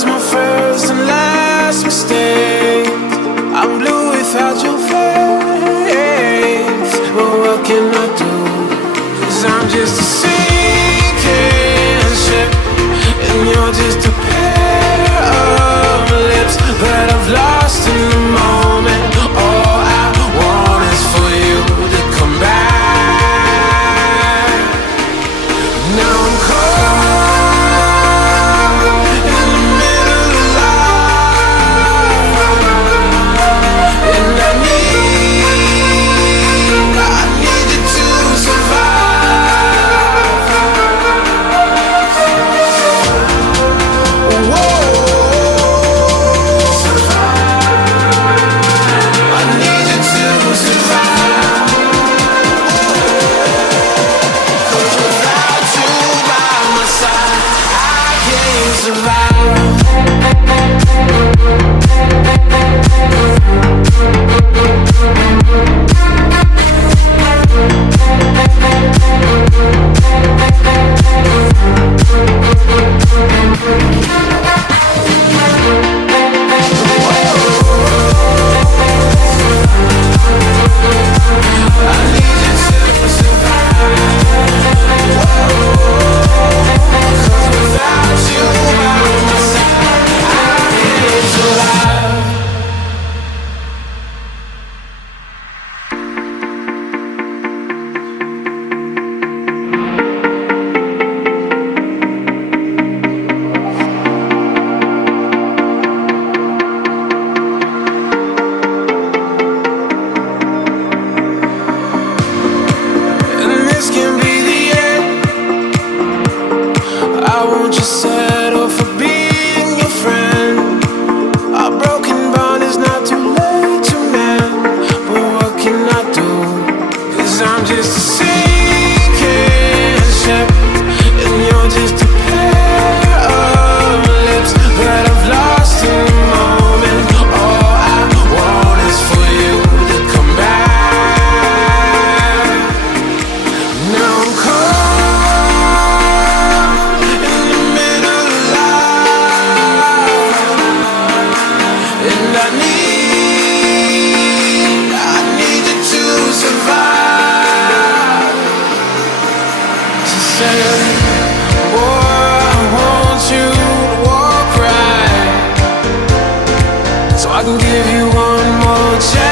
was my first and last mistake. I'm blue without your face. But what can I do? 'Cause I'm just a sinking ship, and you're just a pair of lips that I've lost in the moment. All I want is for you to come back. Now I'm caught in the middle of life, and I need you to survive. Whoa, I need you to survive. 'Cause without you by my side, I can't survive. I need you to survive. 'Cause without you by my side, I can't survive. And this can be the end. I won't just settle for being your friend. Our broken bond is not too late to mend. But what can I do? 'Cause I'm just a sinking ship, and you're just a pair of lips that I've lost in the moment. All I want is for you to come back. Now I'm caught in the middle of life, and I need you to survive. She said, boy, I want you to walk right, so I can give you one more chance.